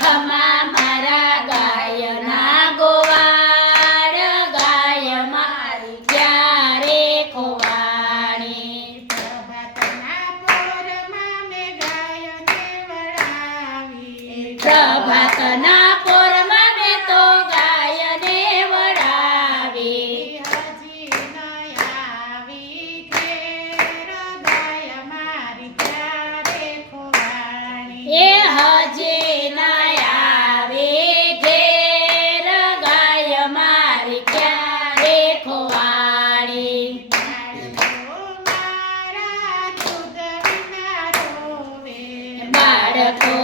ખમા મારા ગાયના ગોવાળ ગાય મારી ક્યારે ખોવાણી પ્રભાતના પોરમાં મેં ગાયને વળાવી પ્રભાતના પોરમાં મેં તો ગાયને વળાવી હજી ન આવી ઘેર ગાય મારી ક્યારે ખોવાણી એ હજી ના આવે ઘેર ગાય મારી ક્યારે ખોવાણી બાળકો મારા દૂધ વિના રોવે બાળકો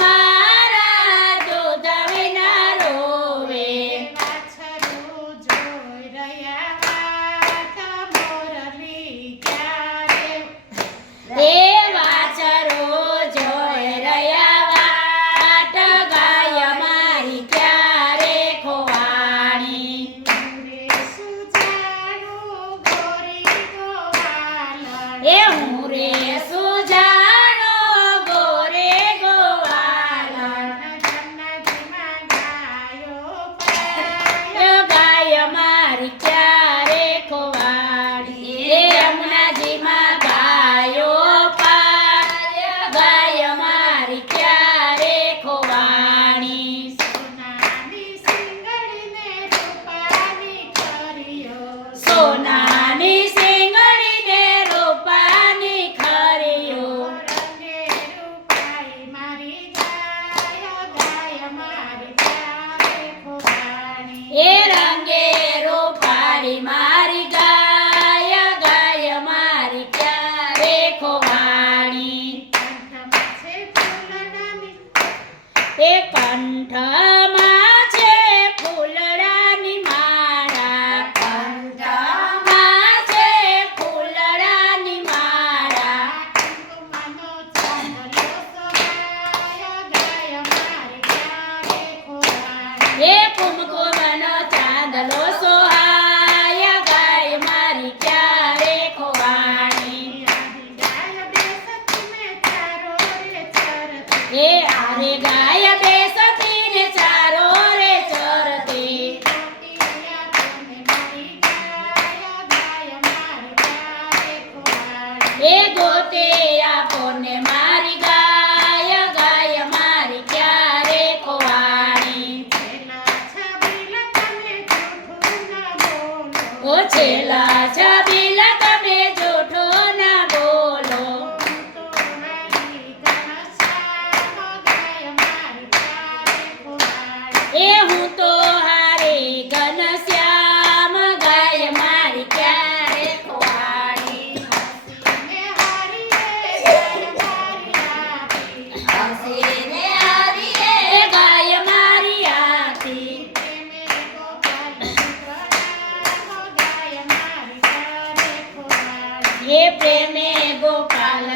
મારા દૂધ વિના રોવે વાછરું જોઈ રહ્યા વાત મોરલી ક્યારે એ વાછરો જોઈ રહ્યા વાટ ગાય મારી ક્યારે ખોવાણી રે સુજાણું ગોરી ગોવાલણ એ હું રે સુજાણો ગોરે ગોવાલણ જન્નતીમાં ગાયો પાય ગાય મારી ક્યારે ખોવાણી એ યમુનાજીમાં ગાયો પાય ગાય મારી ક્યારે ખોવાણી સોનાની સિંગડીને રૂપાની કરીઓ સોનાની શેંગડીને રૂપાની ખરીઓ રંગે રૂપાઈ મારી ગાય ગાય મારી ક્યારે ખોવાણી એ રંગે રૂપાળી મારી ગાય ગાય મારી ક્યારે ખોવાણી કંઠમાં છે ફૂલડાની એ કંઠમાં છે ફૂલડાની માળા કંઠમાં છે ફૂલડાની માળા કુંકુમનો ચાંદલો સોહાય ગાય મારી ક્યારે ખોવાણી એ કુમકુમનો ચાંદલો સોહાય ગાય મારી ક્યારે ખોવાણી ગાય બેસતી મેં ચારો રે ચરતી એ આરે ગાય બેસતી ને ચારો રે ચરતી ગોટિયા કોને મારી ગાય ગાય મારી ક્યારે ખોવાણી એ ગોતે આપોને મારી ગાય ગાય મારી ક્યારે ખોવાણી છેલ્લા છબીલા તમે જૂઠું ન બોલો ઓ છેલ્લા છબીલા તમે જૂઠો ના બોલો હું તો હરી ઘનશ્યામ ગાય મારી ક્યારે ખોવાણી એ હું તો હારે ઘનશ્યામ ગાય મારી ક્યારે ખોવાણી હસીને હારીએ ગાય મારી આપી હસીને હારીએ ગાય મારી આથી પ્રેમે ગોપાલની પ્રણામ ગાય મારી ક્યારે ખોવાણી એ પ્રેમે ગોપાલ